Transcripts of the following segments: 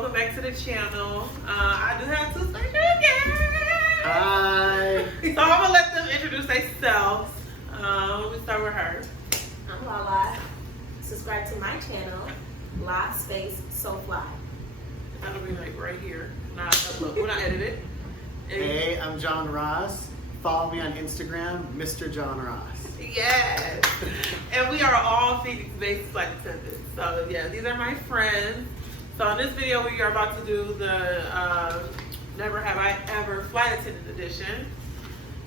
welcome back to the channel. I do have two special guests. Hi. So I'm gonna let them introduce themselves. We start with her. I'm Lala. Subscribe to my channel, La Space So Fly. That'll be like right here. Look, we're not edited. Hey, I'm John Ross. Follow me on Instagram, Mr. John Ross. Yes. And we are all Phoenix-based flight attendants. So yeah, these are my friends. So in this video, we are about to do the Never Have I Ever Flight Attendant edition.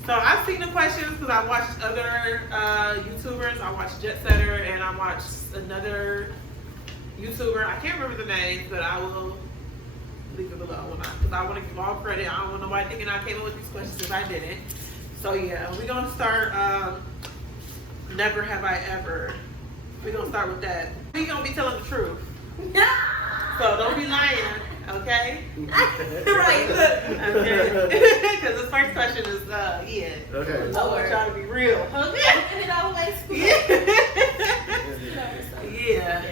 So I've seen the questions because I watched other YouTubers. I watched Jet Setter and I watched another YouTuber. I can't remember the name, but I will leave it below because I want to give all credit. I don't want nobody thinking I came up with these questions if I didn't. So yeah, we're gonna start Never Have I Ever. We're gonna start with that. We're gonna be telling the truth. So don't be lying, okay? Right. Okay. Because the first question is yeah. Okay. I want y'all to be real. Okay. And it always Yeah.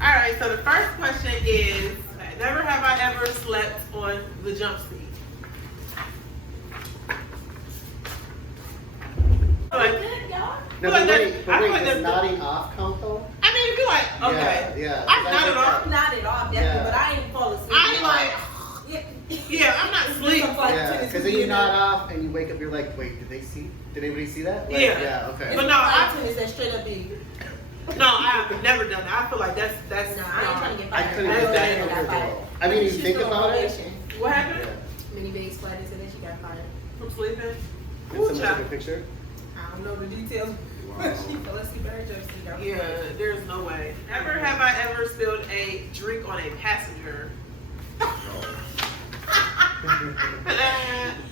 All right. So the first question is, never have I ever slept on the jump seat. Like, No, like but wait, that's- does nodding off count though? I mean, if you're like, okay, Yeah. I'm not at all. I'm not at all, definitely, Yeah. but I ain't fall asleep. I ain't like, Yeah. yeah, I'm not asleep. Yeah, because then you nod off and you wake up, you're like, wait, did they see? Did anybody see that? Like, Yeah. Yeah, okay. But no, I- is that straight up big. No, I've never done that. I feel like that's. Nah, I ain't trying to get I fired. couldn't I get ain't that gonna get fired. comfortable. I mean, you She's think doing about it. probation. What happened? Yeah. Mini bags flight and then she got fired. From sleeping? Did Ooh, someone child. take a picture? I don't know the details. Wow. She fell asleep at her jump seat. Yeah, there's no way. Never have I ever spilled a drink on a passenger.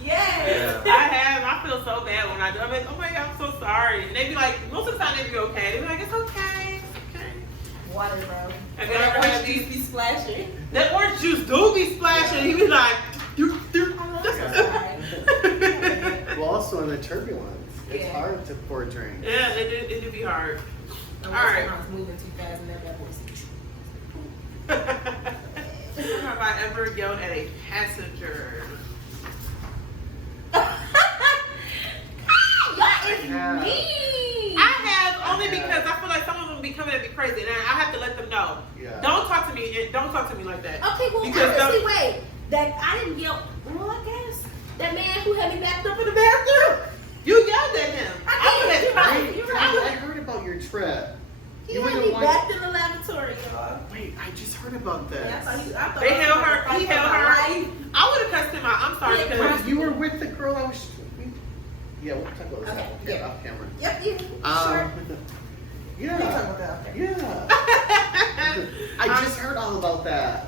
Yes. I have. I feel so bad when I do. I'm like, oh my God, I'm so sorry. And they be like, most of the time they be okay. They be like, it's okay. It's okay. Water, bro. Have you ever had these? Be splashing. That orange juice do be splashing. He be like, doop, doop. Well, also in the turbulence, it's Yeah. hard to pour a drink. Yeah, it did be hard. All right. I was moving too fast and that bad boy. Never have I ever yelled at a passenger. That is Yeah. mean. I have only because I feel like some of them be coming at me crazy, and I have to let them know. Yeah. Don't talk to me. Don't talk to me like that. Okay, well, Because honestly, wait. That I didn't yell. Well, I guess that man who had me backed up in the bathroom. You yelled at him. I did. You're right. Wait, You're I right. heard about your trip. He You were had the me one- backed in the lavatory, y'all. Wait, I just heard about this. Yeah, I thought They I was held about her. to fight He for held my her. life. I would have cussed him out. I'm sorry Yeah, because Wait, you were with the girl I was. Yeah, we'll talk about this Okay, off, yeah. off camera. Yep, you sure. We can talk Yeah. about that. Okay. Yeah. I just heard all about that.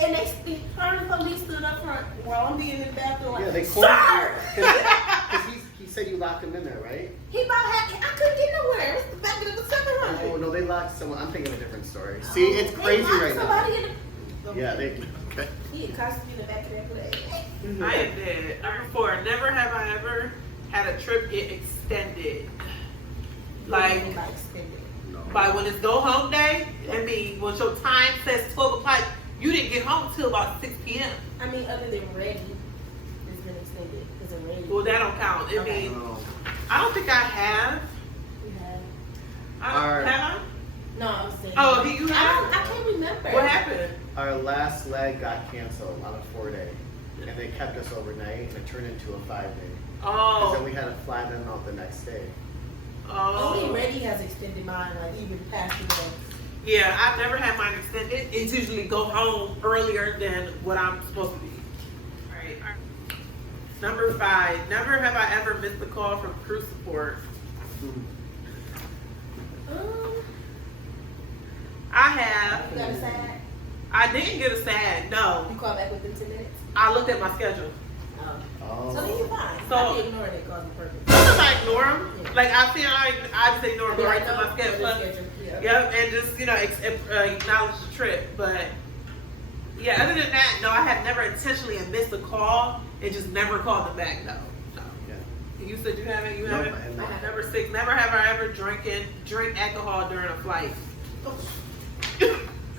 And her and the police stood up front while I'm being in the bathroom. Like, Yeah, they sir! Because he said you locked him in there, right? He about had. I couldn't get nowhere. It was the back of the 700. Oh no, they locked someone. I'm thinking of a different story. See, it's crazy They locked right now. somebody in the, Yeah, they. Okay. He had costume in the back of that place. I am dead. Number 4. Never have I ever had a trip get extended. Like extended. No. by when it's go home day. I mean, when your time says 12 o'clock, you didn't get home till about 6 p.m. I mean, other than ready, it's been extended. It's a ready. Well, that don't count. I Okay. mean, No. I don't think I have. We had. Alright. Have No, I was saying. Oh, do you I have? can't remember. I? What happened? Our last leg got canceled on a 4-day, and they kept us overnight, and it turned into a 5-day. Because then Oh. we had to fly them out the next day. Only Oh. Ready has extended mine, like even past the day. Yeah, I've never had mine extended. It's usually go home earlier than what I'm supposed to be. All right. Number 5. Never have I ever missed a call from crew support. I have. You got a sad? I didn't get a sad. No. You call back within 10 minutes? I looked at my schedule. Oh. So then you're fine. So- I be ignoring it, cause on purpose. Sometimes I ignore them. Like I see, I just ignore them right to my schedule. Yeah. Yep, and just acknowledge the trip. But yeah, other than that, no, I have never intentionally missed a call and just never called them back. No. Yeah. You said you haven't. You No, haven't. I have not. Number 6. Never have I ever drink alcohol during a flight.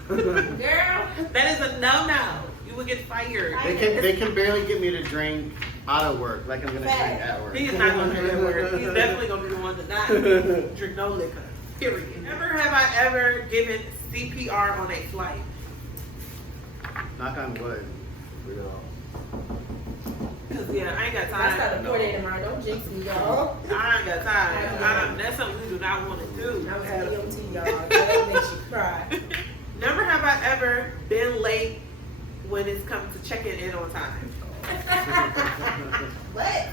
Girl. That is a no. You would get fired. They can barely get me to drink out of work like I'm gonna drink at work. He is not gonna drink at work. He's definitely gonna be the one to not drink no liquor. Period. Never have I ever given CPR on a flight. Knock on wood. Cause yeah, I ain't got time. I start a 4 day tomorrow. Don't jinx me, y'all. I ain't got time. That's something we do not want to do. I'm at EMT, y'all. That makes you cry. Never have I ever been late when it's come to checking in on time. What?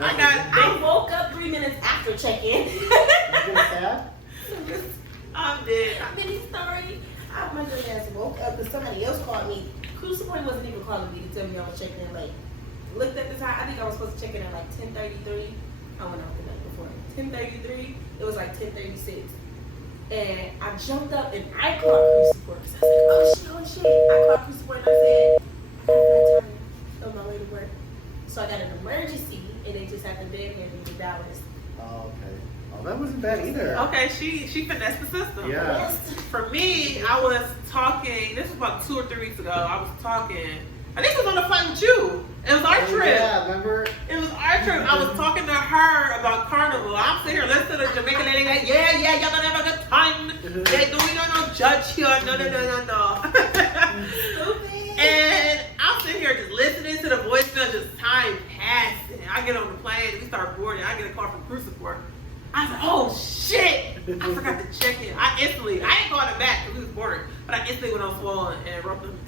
I woke up 3 minutes after check-in. You getting sad? I'm dead. Mini story. My good ass woke up because somebody else called me. Cruise support wasn't even calling me to tell me I was checking in late. Looked at the time. I think I was supposed to check in at like 10:33. I went out the night before. 10:33. It was like 10:36. And I jumped up and I called cruise support because I said, oh shit. I called cruise support and I said, I got a flat tire on my way to work. So I got an emergency and they just had to bed me in Dallas. Oh, okay. Oh, that wasn't bad either. Okay, she finessed the system. Yeah. For me, I was talking. This was about 2 or 3 weeks ago. I was talking. I think it was on the flight with you. It was our trip. Yeah, remember? It was our trip. I was talking to her about Carnival. I'm sitting here listening to the Jamaican lady like, yeah, y'all gonna have a good time. Yeah, we don't no judge here. No. Stupid. And I'm sitting here just listening to the voicemail, just time passing. I get on the plane, we start boarding. I get a call from crew support. I was like, oh shit! I forgot to check in. I ain't called it back because we was boarding, but I instantly went on Swollen and wrote them,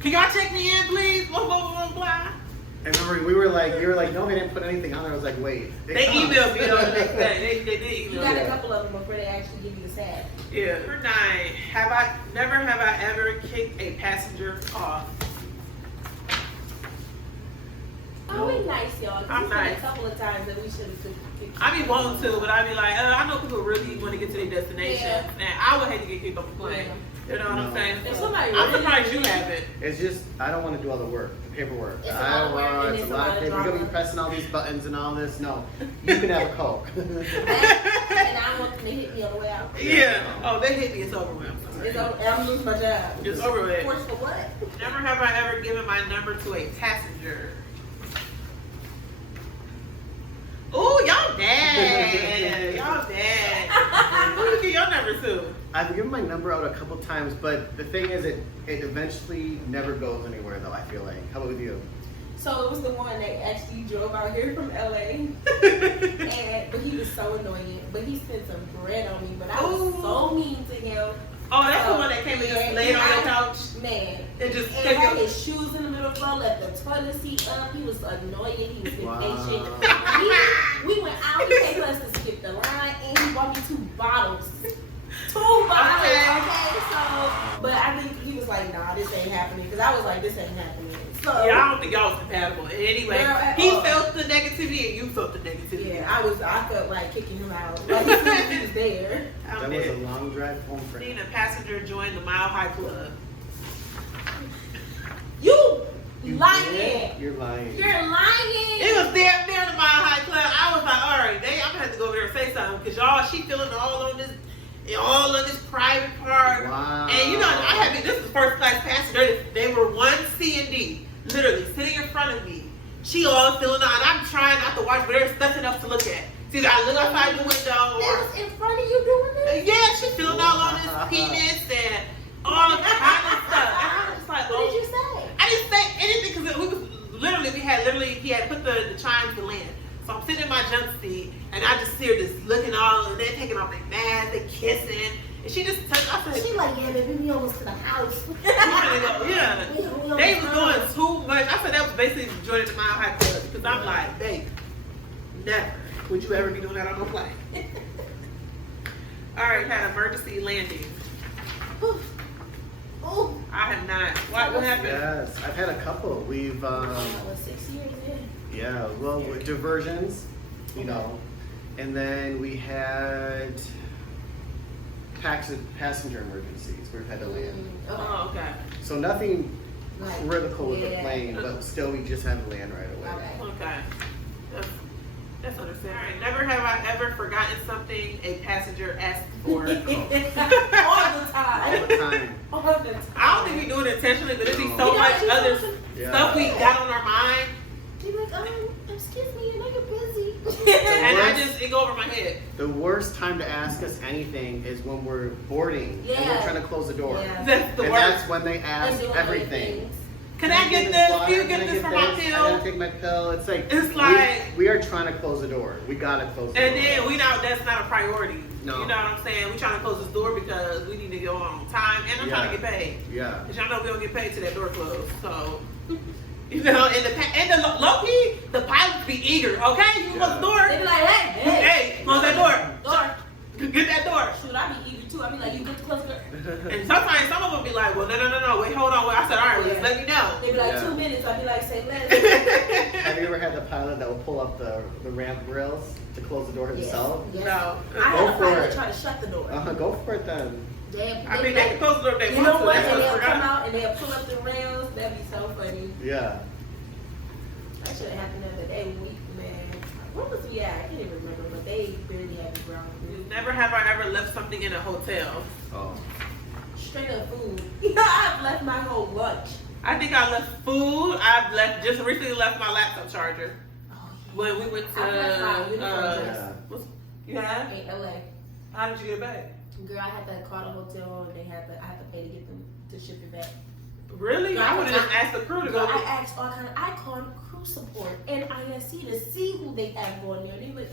can y'all check me in, please? Blah, blah, blah, blah. And remember, you were like, no, they didn't put anything on there. I was like, wait. They emailed me on the next day. They did email You me. got a couple of them before they actually give you the sad. Yeah. Number 9, never have I ever kicked a passenger off. Oh, we nice, y'all. I'm We said nice. a couple of times that we should have took. I be wanting to, but I be like, I know people really want to get to their destination. Yeah. And I would hate to get kicked off the plane. You know what I'm No. saying? If somebody I'm really surprised you really- haven't. It's just, I don't want to do all the work, the paperwork. It's a lot of work and It's it's a lot of paper. You're going to be drama. pressing all these buttons and all this. No, you can have a Coke. And I want them to hit me on the way out. Yeah. Oh, they hit me. It's over with. I'm sorry. It's over, I'm losing my job. It's over with. Force for what? Never have I ever given my number to a passenger. Ooh, y'all bad. Y'all bad. Who you give your number to? I've given my number out a couple times, but the thing is, it eventually never goes anywhere, though, I feel like. How about with you? So it was the one that actually drove out here from LA. But he was so annoying. But he spent some bread on me. But I was so mean to him. Oh, that's the one that came and just laid on your couch Man. and just And kept had your... his shoes in the middle of the floor, left the toilet seat up. He was annoying. He was impatient. Wow. We went out. He paid us to skip the line, and he bought me 2 bottles. 2 bottles. Okay. Okay. So, but I think he was like, nah, this ain't happening. Because I was like, this ain't happening. So, Yeah, I don't think y'all was compatible. Anyway, Girl, at he all. felt the negativity and you felt the negativity. yeah, I felt like kicking him out. Like, as soon as he was there. I'm That was a dead. long drive home for Seeing him. a passenger join the Mile High Club. You You lying. did? You're lying. You're lying. It was damn near the Mile High Club. I was like, all right, I'm gonna have to go over there and say something because y'all, she feeling all on this private part. Wow. And you know, this is first class passenger. They were 1 C and D, literally sitting in front of me. She all feeling on. I'm trying not to watch, but there's nothing else to look at. See, I look outside the window. That was in front of you doing this? Yeah, she feeling all on his penis and all kind of stuff. And I was just like, What did you say? I didn't say anything because he had put the chimes to land. So I'm sitting in my jump seat and I just see her just looking all and they're taking off their mask, they kissing. And she just touched, I said, She like, yeah, baby, we almost to the house. yeah. They was doing too much. I said that was basically joining the Mile High Club because I'm like, babe, never would you ever be doing that on a plane. All right, had emergency landing. Oh, I have not. What happened? Yes, I've had a couple. We've, that was 6 years in. yeah, well, with diversions, you know, and then we had passenger emergencies. We've had to land. Oh, okay. So nothing critical with the yeah. plane, but still we just had to land right away. Okay. Okay. That's understandable. Never have I ever forgotten something a passenger asked for. All the All time. the time. All the time. I don't think we do it intentionally, but it'd be so Yeah, much you other know, stuff we got on our mind, You're like, excuse me, I know you're busy. and I worst- just it go over my head. The worst time to ask us anything is when we're boarding and we're Yeah. trying to close the door. Yeah. That's the And worst. that's when they ask And doing other everything. things. Can I get this? water? Can you get I this for my I gotta pill? take my pill. It's like It's like- we are trying to close the door. We gotta close the And door. then we know that's not a priority. No. You know what I'm saying? We trying to close this door because we need to go on time, and I'm trying to get paid. Yeah. Cause y'all know we don't get paid till that door closed. So, you know, and the low key, the pilots be eager. Okay, you close the door. They be like, hey, Hey, close that door. Door. Get that door. Shoot, I be eager too. I be like, you get to close the door. And sometimes some of them be like, well, no, wait, hold on. Wait. I said, all right, well, just let me know. They be like, Yeah. 2 minutes. I be like, say less. Have you ever had the pilot that will pull up the ramp rails to close the door himself? Yes. No. I Go had a for pilot it. try to shut the door. Go for it then. I mean, they can close the door if they You want know to. what? That's And what I they'll come forgot. out and they'll pull up the rails. That'd be so funny. Yeah. That should have happened the other day. Man, where was we at? I can't even remember, but they barely had the ground. Never have I ever left something in a hotel. Oh. Straight up food. You know, I've left my whole lunch. I think I left food. I've just recently left my laptop charger. Oh, When we went to, I left my uniform dress. Yeah. you have? In LA. How did you get it back? Girl, I had to call the hotel and I had to pay to get them to ship it back. Really? I would have just asked the crew to Girl, go. I asked all kind of, I called crew support and ISC to see who they have going there. They would,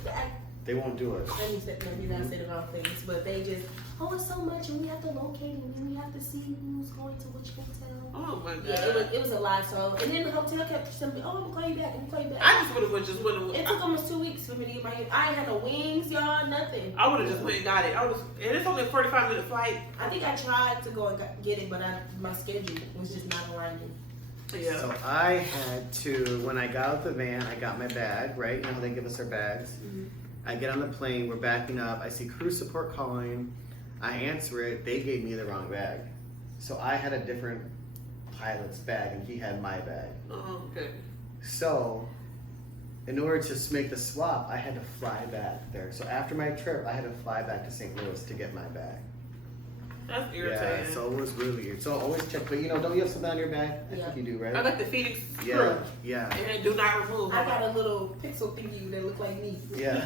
They won't do it. maybe not say the wrong things, but they just, oh, it's so much and we have to locate and then we have to see who's going to which hotel. Oh my god. Yeah, it was a lot. So, and then the hotel kept saying, oh, I'm gonna call you back, I'm gonna call you back. I just would have It took almost 2 weeks for me to get my. I ain't had no wings, y'all, nothing. I would have just went and got it. And it's only a 45-minute flight. I think I tried to go and get it, but my schedule was just not aligning. Yeah. So I had to, when I got out the van, I got my bag, right? You know how they give us our bags. Mm-hmm. I get on the plane, we're backing up, I see crew support calling, I answer it, they gave me the wrong bag. So I had a different pilot's bag and he had my bag. Oh, okay. So, in order to make the swap, I had to fly back there. So after my trip, I had to fly back to St. Louis to get my bag. That's irritating. Yeah, so it was really weird. So always check, but don't you have something on your bag? I Yeah. think you do, right? I got the Phoenix Yeah, crew. yeah, And do not remove. I got a little pixel thingy that look like me. yeah.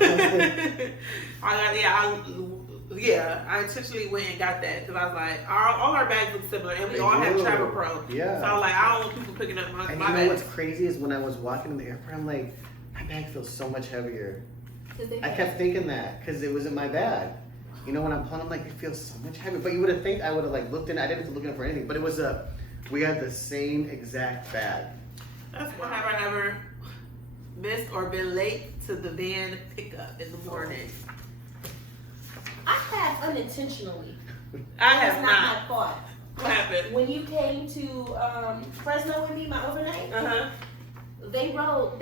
I intentionally went and got that because I was like, all our bags look similar and we They all have do. Travel Pro. Yeah. So I was like, I don't want people picking up my And bags. you know what's crazy is when I was walking in the airport, I'm like, my bag feels so much heavier. I kept thinking that because it was in my bag. You know, when I'm pulling, I'm like, it feels so much heavier. But you would have think I would have like looked in. I didn't have to look in for anything. But it was we had the same exact bag. That's what have I ever missed or been late to the van pickup in the morning. I have unintentionally. I It have was not. my fault. What happened? When you came to Fresno with me, my overnight, Uh-huh. they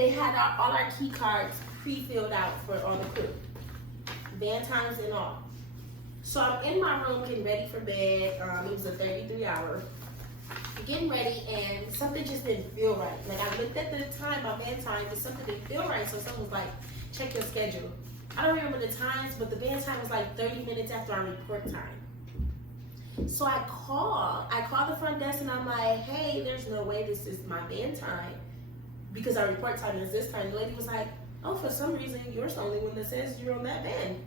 had all our key cards pre-filled out for all the crew, van times and all. So I'm in my room getting ready for bed. It was a 33-hour. Getting ready and something just didn't feel right. Like I looked at the time, my van time, but something didn't feel right. So someone was like, check your schedule. I don't remember the times, but the van time was like 30 minutes after our report time. So I call the front desk and I'm like, hey, there's no way this is my van time because our report time is this time. The lady was like, oh, for some reason, you're the only one that says you're on that van.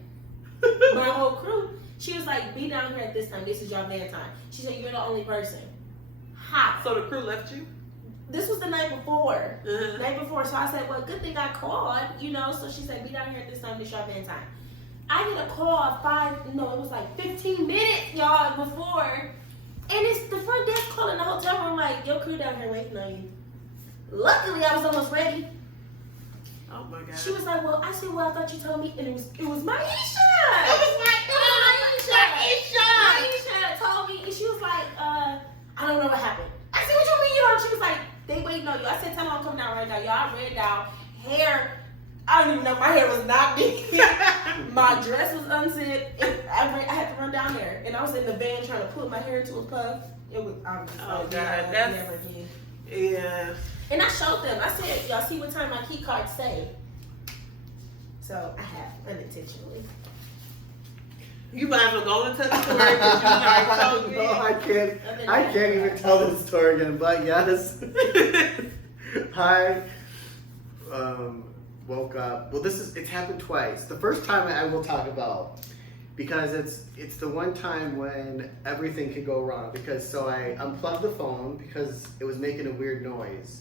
My whole crew, she was like, be down here at this time. This is your van time. She said, you're the only person. How? So the crew left you? This was the night before. Uh-huh. The night before. So I said, well, good thing I called, So she said, be down here at this time. This your van time. I get a call it was like 15 minutes, y'all, before. And it's the front desk calling the hotel room like, your crew down here waiting on you. Luckily, I was almost ready. Oh my god. She was like, I said, I thought you told me. And it was Maisha. It was Maisha told me. And she was like, I don't know what happened. I said, what you mean you don't? She was like, they waiting on you. I said, tell them I'm coming down right now. Y'all, I ran down. Hair, I don't even know. My hair was not big. My dress was unzipped. I had to run down there. And I was in the van trying to put my hair into a puff. I was just Oh, like, God, yeah, that's- never again. Yeah. And I showed them. I said, y'all see what time my key cards say. So I have unintentionally. You might as well go into the story because you already told me. No, I can't even tell this story again. But yes, I woke up. Well, it's happened twice. The first time I will talk about because it's the one time when everything could go wrong. Because I unplugged the phone because it was making a weird noise,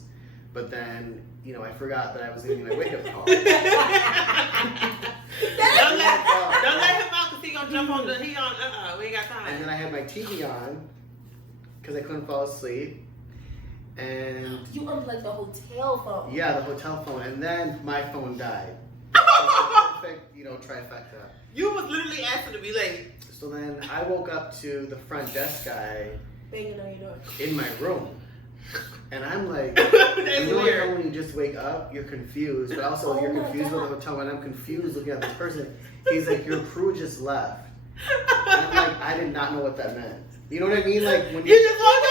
but then I forgot that I was leaving my wake up call. Don't let him out because he gonna jump on the. We ain't got time. And then I had my TV on because I couldn't fall asleep. And you unplugged the hotel phone. Yeah, the hotel phone, and then my phone died. Perfect, trifecta. You was literally asking to be late. So then I woke up to the front desk guy banging on your door in my room, and I'm like, That's weird. when you just wake up, you're confused, but also Oh you're my confused with God. the hotel, and I'm confused looking at this person. He's like, your crew just left. And I'm like, I did not know what that meant. You know what I mean? Like when You just woke up.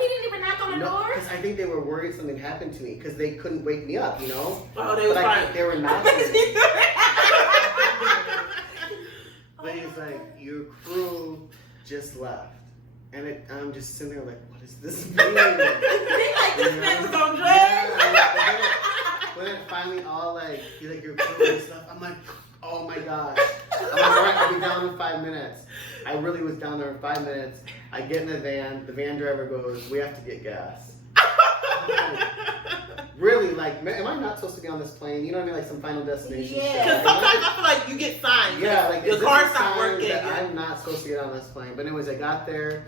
He didn't even knock on the door. because I think they were worried something happened to me because they couldn't wake me up, Oh, they was But fine. they were knocking. But he's like, your crew just left. And I'm just sitting there like, what does this mean? Like this man was on drugs. But then finally all he's like, your crew and stuff. I'm like, oh my gosh. I'm like, all right, I'll be down in 5 minutes. I really was down there in 5 minutes. I get in the van driver goes, we have to get gas. Really, am I not supposed to be on this plane? You know what I mean? Like some Final Destination Yeah. shit. Because sometimes I feel like you get signs. Yeah, your is this car's a not sign working. that I'm not supposed to get on this plane. But anyways, I got there.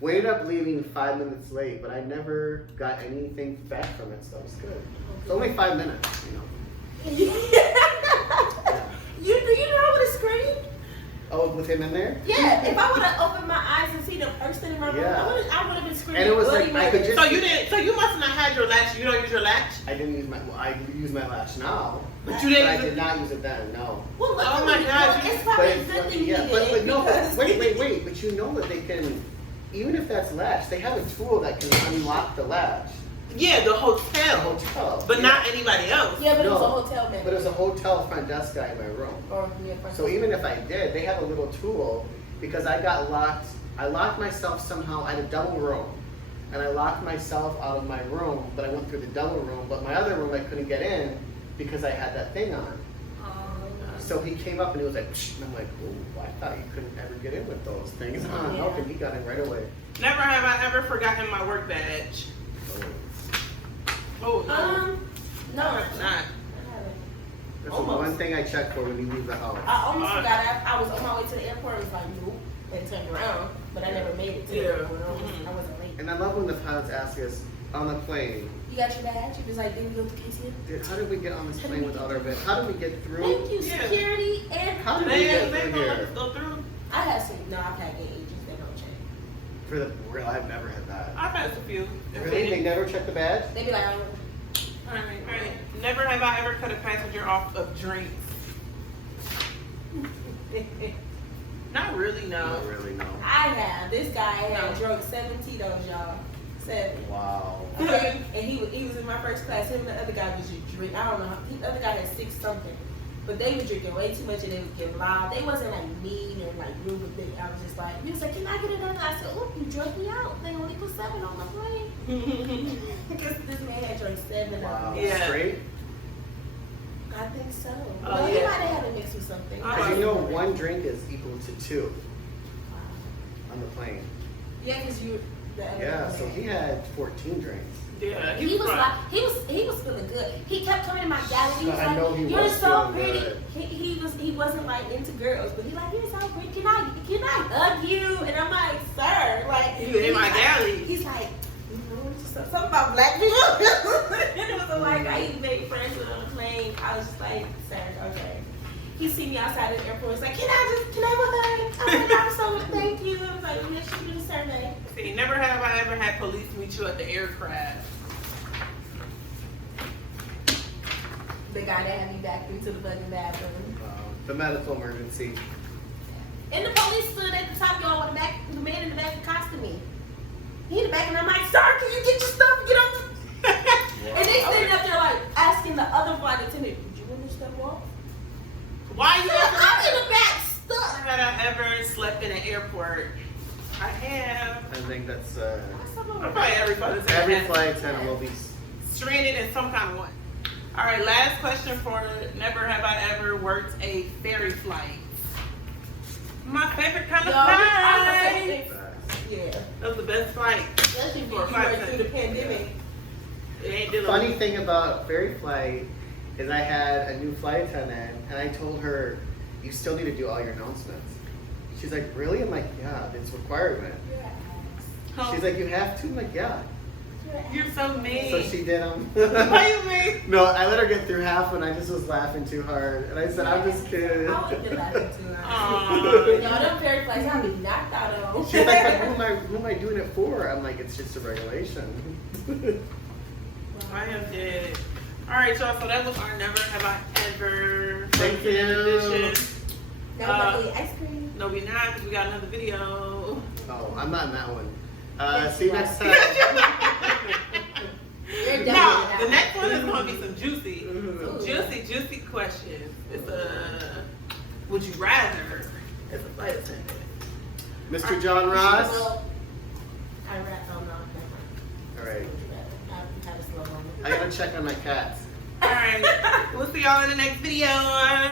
We ended up leaving 5 minutes late, but I never got anything back from it, so it was good. It's only 5 minutes, You know I would have screamed? Oh, with him in there? Yeah, if I would have opened my eyes and seen the person in my room, Yeah. I would have been screaming. And it was bloody like, I could murder. just- So you must not had your latch. You don't use your latch? I didn't use I use my latch now. But you didn't But I use did it. not use it then, no. Well, look, Oh my God, it's probably a But good thing yeah, you but did. no, because- wait. But you know that they can, even if that's latch, they have a tool that can unlock the latch. Yeah, the hotel. Hotel. But yeah. not anybody else. Yeah, but it was No, a hotel man. But it was a hotel front desk guy in my room. So even if I did, they have a little tool because I got locked. I locked myself somehow. I had a double room, and I locked myself out of my room. But I went through the double room. But my other room I couldn't get in because I had that thing on. So he came up and he was like, psh, and I'm like, oh, I thought you couldn't ever get in with those things. Yeah. How come he got in right away? Never have I ever forgotten my work badge. Oh, no. No, I have not. That's Almost. the one thing I check for when you leave the house. I almost forgot. I was on my way to the airport. I was like, nope, and turned around, but I never made it to the Yeah. airport. I wasn't late. And I love when the pilots ask us on the plane, You got your badge? You was like, didn't you go to KCM? how did we get on this plane without our bed? How did we get through? Thank you, Yeah. security and. How did we They get don't through let here? us go through. I have some. No, I've had gay agents that don't check. For the real, I've never had that. I've had a few. Really? They never check the badge? They be like, I don't know. Alright. Never have I ever cut a passenger off of drinks. Not really, no. Not really, no. I have. This guy had No. drunk 7 Tito's, y'all. 7. Wow. Okay. And he was in my first class. Him and the other guy was just drink. I don't know. The other guy had 6 something. But they were drinking way too much and they was getting loud. They wasn't like mean and like rude, but I was just like, he was like, can I get another? I said, look, you drunk me out. They only put 7 on my plane. Because this man had drunk 7 Wow. of them. Yeah. Straight? I think so. Oh, Well, he yeah. might have had it mixed with something. Oh, Because you know one drink is equal to 2 on the plane. Yeah, because you. Yeah, so he had 14 drinks. Yeah, He was fine. like, he was feeling good. He kept coming in my gallery. He was I know he like, you're was so feeling pretty. good. He wasn't like into girls, but he like, you're so pretty. Can I hug you? And I'm like, sir, like You in my he's like- galley. He's like, something about black people. And it was like I even made friends with him on the plane. I was just like, sir, okay. He see me outside of the airport. He's like, can I have a hug? I'm like, I'm so thank you. I was like, yes, you do the survey. See, never have I ever had police meet you at the aircraft. The guy that had me back into the fucking bathroom. The medical emergency. And the police stood at the top, y'all, with the man in the back accosted me. He in the back, and I'm like, sir, can you get your stuff and get off the... And they standing up there, like, asking the other flight attendant, did you want to step off? think that's Probably every flight attendant. every has flight attendant will be. stranded in some kind of way. All right, last question for never have I ever worked a ferry flight. My favorite kind of flight. Yeah. That was the best flight. Especially For a for flight right through the pandemic. It ain't dealing Funny with- thing about ferry flight is I had a new flight attendant and I told her, you still need to do all your announcements. She's like, really? I'm like, yeah, it's requirement. Oh, She's like, you have to? I'm like, yeah. you're so mean. So she did them. What you mean? No, I let her get through half and I just was laughing too hard. And I said, I'm just kidding. I would be laughing too. Aw. Y'all, them fairy flights, I'll be knocked out on. She's like, but who am I doing it for? I'm like, it's just a regulation. I am dead. All right, y'all. So that was our never have I ever Thank you. edition. Now we ice cream. No, we not because we got another video. Oh, I'm not in that one. See you next time. You're No, definitely the next one is going to be some juicy, Mhm. juicy questions. It's a would you rather as a flight attendant. Mr. John Ross. Well, I read, oh no, never mind. All right. I had a slow moment. I gotta check on my cats. All right, we'll see y'all in the next video.